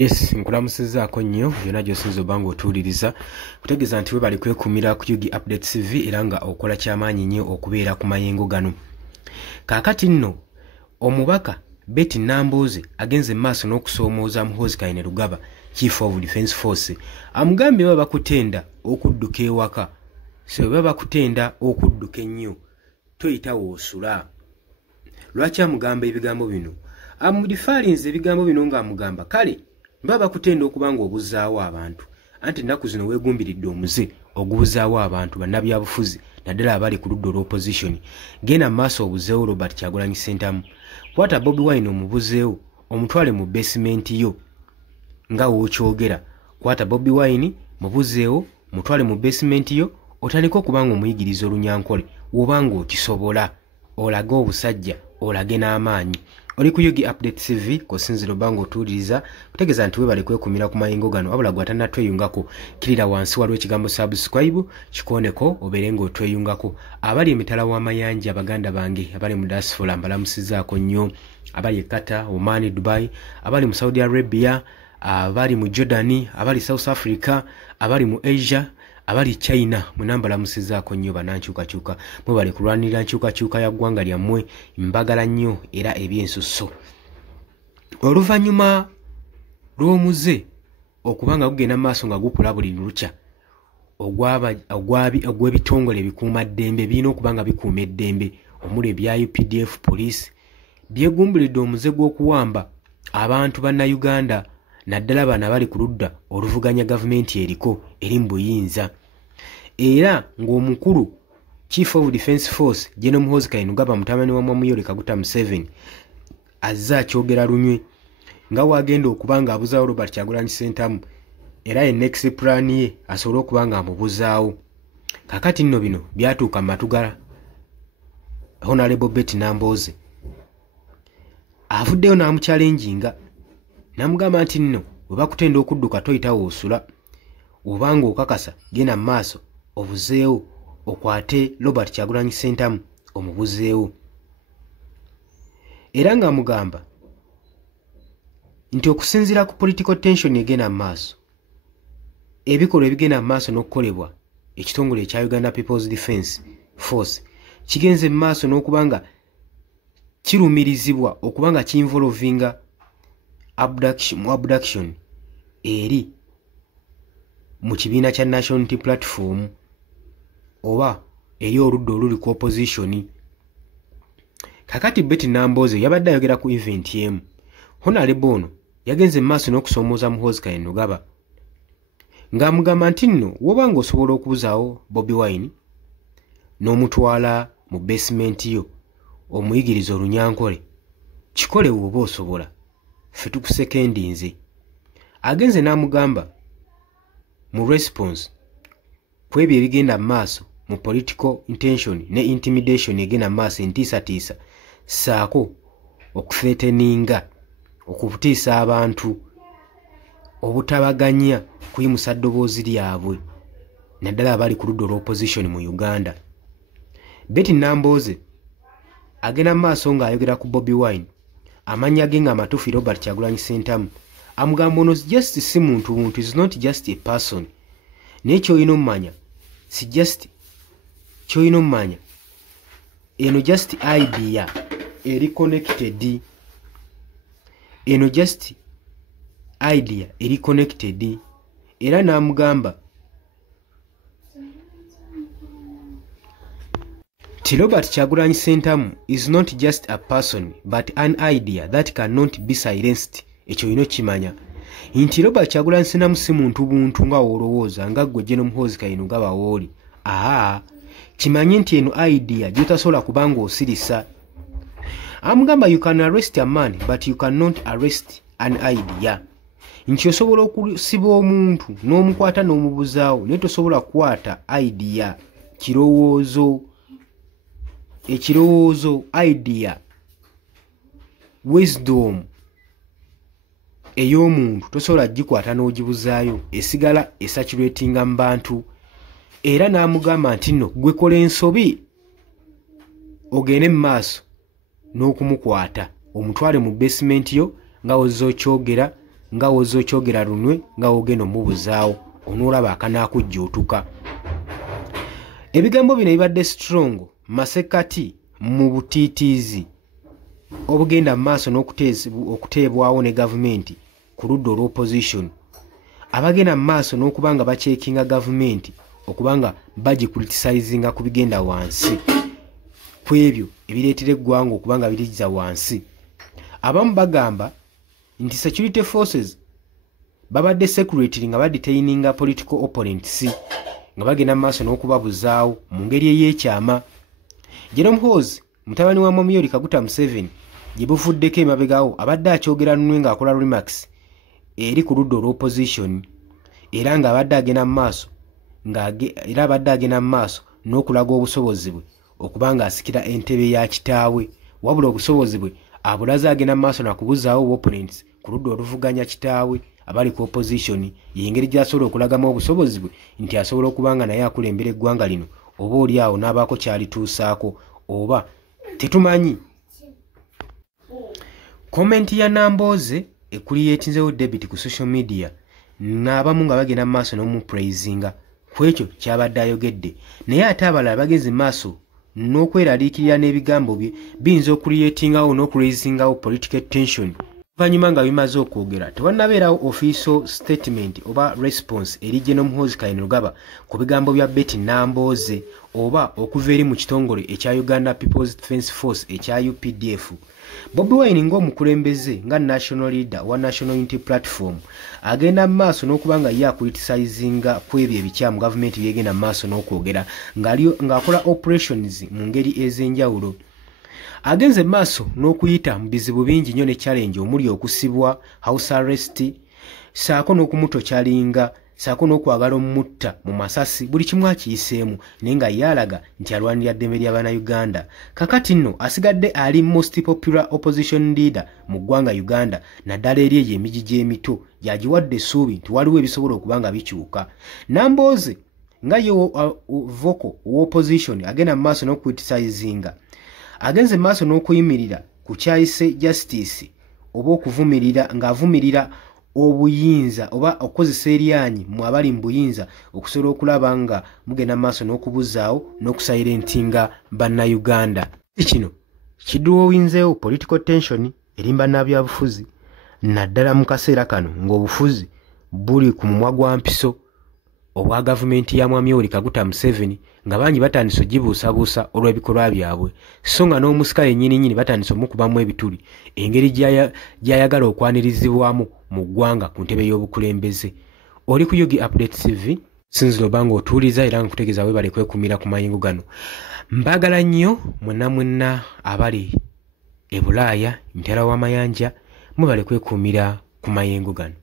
Yes, nkulamusizaako nnyo byonna gy'osinza obanga otuuliriza kutegeeza nti we bali kwekumira ku Yugi Updates TV era nga okola kyamaanyi nnyo okubeera ku mayengo gano. Kaakati nno omubaka Betty Nambooze agenze maaso n'okusoomooza Muhoozi Kainerugaba Chief of Defence Force amugambye baba bakutenda okudduka ewaka, so baba bakutenda okudduka ennyo toyita woosula. Lwaki amugamba ebigambo bino? Amudifaalinze ebigambo bino ng'amugamba kale baba bakutenda okubanga obuzaawo abantu, anti ennaku zino weegumbiridde omuze ogubuzaawo abantu bannabyabufuzi naddala abali ku ludda olw'opposition. Genda mu maaso obuzeewo Robert Kyagulanyi Ssentamu, kwata Bobi Wine omubuzeewo omutwale mu basement yo nga wookyogera. Kwata Bobi Wine mubuzeewo mutwale mu basement yo otandika okubanga omuyigiriza olunyankole wobanga okisobola, olage obusajja olage n'amaanyi. Oli ku Yugi Updates TV kosinziro bango otuuliriza kutegeeza nti we bali kwekumira ku mayingo gano wabula gwatannatweyungako kirira wansi waliwo ekigambo subscribe kikoneko obeere ng'otweyungako. Abali emitala w'amayanja baganda bange abali mu diaspora mbalamusizaako nnyo, abali e Qatar, Oman, Dubai, abali mu Saudi Arabia, abali mu Jordan, abali South Africa, abali mu Asia, abali China, munambalamusizaako nnyo banankyukakyuka. Mwe bali kulwanirira nkyukakyuka ya ggwanga lyammwe, mbagala nnyo era ebyensusso. Oluvannyuma lw'omuze okubanga gugenda maaso nga gukula buli lukya ogw'ebitongole ebikuumaddembe birina okubanga bikuuma eddembe omuli ebya UPDF police byegumbilidde omuze gw'okuwamba abantu bannayuganda naddala bano abali ku ludda oluvuganya gavumenti eriko eri mu buyinza. Era ng'omukulu Chief of Defence Force General Muhoozi Kainerugaba mutabani wa Mwamuyole Kaguta Museveni azza akyogera lunywe nga wagenda okubanga abuzaawo Robert Kyagulanyi Ssentamu era ye next plan ye asobole okubanga amubuzaawo. Kakati nno bino byatuuka mu matu ga Honorable Betty Nambooze, avuddeyo n'amukyalenjinga namugamba nti nno bwe bakutenda okudduka toyita woosula, obanga okakasa genda mu maaso obuzeewo okwate Robert Kyagulanyi Ssentamu omubuzeewo. Era ng'amugamba nti okusinziira ku political tension egenda mu maaso, ebikolwa ebigenda mu maaso n'okukolebwa ekitongole ekya Uganda People's Defence Force kigenze mu maaso n'okubanga kirumirizibwa okubanga kinvolvinga abduction eri mu kibiina kya National Unity Platform oba eri oludda oluli ku opposition. Kakati Betty Nambooze yabadde ayogera ku event yemu. Honorable ono yagenze mu maaso n'okusoomooza Muhoozi Kainerugaba ng'amugamba nti nno wobanga osobola okubuzaawo Bobi Wine n'omutwala mu basement yo omuyigiriza olunyankole kikole woba osobola, ffe tukusekendinze. Agenze n'amugamba mu response ku ebyo ebigenda mu maaso mu political intention ne intimidation egenda mu maaso entiisatiisa saako okufeeteninga okubutiisa abantu obutabaganya kuyimusa ddoboozi lyabwe naddala abali ku ludda olw'opposition mu Uganda. Betty Nambooze agenda mu maaso ng'ayogera ku Bobi Wine, amannya ge nga amatuufu Robert Kyagulanyi Ssentamu, amugamba ono just si muntu buntu, is not just a person. Naye ky'olina omumanya si just ky'olina omumanya eno just idea eri connected, eno just idea eri connected. Era n'amugamba ti Robert Kyagulanyi Ssentamu is not just a person but an idea that cannot be silenced. Ekyo olina okimanya nti Robert Kyagulanyi Ssentamu si muntu buntu nga woolowooza nga ggwe General Muhoozi Kainerugaba wooli. Kimanye nti eno idea gy'otasobola kubanga osirisa. Amugamba you can arrest a man but you cannot arrest an idea. Nti osobola okusiba omuntu n'omukwata n'omubuzaawo naye tosobola kukwata idea, kirowoozo, ekirowoozo, idea, wisdom ey'omuntu tosobola gikwata n'ogibuzaayo, esigala esaturatinga mu bantu. Era n'amugamba nti nno gwe kola ensobi ogende mu maaso n'okumukwata omutwale mu basement yo nga ozza okyogera nga wozokyogera lunwe nga wogenda omubuzaawo onoolaba akanaakujjuutuka. Ebigambo bino bibadde strong masekati mu butiitiizi obugenda mu maaso n'okuteebwawo ne gavumenti ku ludda olw'opposition abagenda mu maaso n'okuba nga bacekinga gavumenti okuba nga bagikritisizinga ku bigenda wansi ku ebyo ebireetera eggwanga okuba nga birijja wansi. Abamu bagamba nti security forces babadde security nga badetaininga political opponents nga bagenda mu maaso n'okubabuzaawo mu ngeri ey'ekyama. Jerome Hose mutabani wa Momyori Kaguta Museveni gye buvuddeko emabegawo abadde akyogera nnwe ng'akola remarks eri ku ludda olw'opposition era ng'abadde agenda mu maaso n'okulaga obusobozi bwe okuba ng'asikira entebe ya kitaawe, wabula obusobozi bwe abulaze agenda mu maaso nakubuzaawo opponents ku ludda oluvuganya kitaawe abali ku opposition y'engeri gy'asobola okulagamu obusobozi bwe nti asobola okuba nga naye akulembera eggwanga lino oba oli awo n'abaako kyalituusaako oba tetumanyi. Komenti ya Nambooze ekuli yeetinzewo debit ku social media n'abamu nga bagenda mu maaso n'omupraisinga ku ekyo kyabadde ayogedde, naye ate abalala bageze maaso n'okweraliikirira n'ebigambo bye biyinza okuliyeetingawo n'okuraisingawo political tension. Oluvannyuma nga bimaze okwogera tewannabeerawo official statement oba response eri General Muhoozi Kainerugaba ku bigambo bya Betty Nambooze oba okuva eri mu kitongole ekya Uganda People's Defence Force ekya UPDF. Bobi Wine ng'omukulembeze nga national leader wa National Unity Platform agenda mu maaso n'okuba nga ye akulitisizinga ku ebyo ebikyamu gavumenti byegenda mu maaso n'okwogera ng'akola operations mu ngeri ez'enjawulo. Agenze maaso n'okuyita mu bizibu bingi nnyo ne challenge omuli okusibwa, house arrest, saako n'okumutokyalinga, saako n'okwagala omutta mu masasi, buli kimu akiyiseemu naye nga yalaga nti alwanirira ddembe ly'Abannayuganda. Kakati nno asigadde ali most popular opposition leader mu ggwanga Uganda, naddala eri eyo emigi gy'emito gyagiwadde essuubi nti waliwo ebisobola okuba nga bikyuka. Nambooze nga ye vocal opposition agenda mu maaso n'okukritisizinga agenze maaso n'okuyimirira ku kyayise justice oba okuvumirira ng'avumirira obuyinza oba okukozesa eryanyi mu abali mu buyinza okusobola okulaba nga mugenda maaso n'okubuzaawo n'okusayirentinga bannayuganda. Kino kidduwowinzeewo political tension eri bannabyabufuzi naddala mu kaseera kano ng'obufuzi buli ku mumwa gwa mpiso obwa gavumenti ya Mwami Kaguta Museveni nga bangi batandise ogibuusabuusa olw'ebikolwa byabwe so nga n'omusika yennyini batandise omukubamu ebituli engeri gy'ayagala okwanirizibwamu mu ggwanga ku ntebe y'obukulembeze. Oli ku Yugi Update TV sinzira oba nga otuuliza era nga kutegeeza weebale kwekumira ku mayengo gano. Mbaagala nnyo mwenna abali e Bulaaya emitala w'amayanja mwebale kwekumira ku mayengo gano.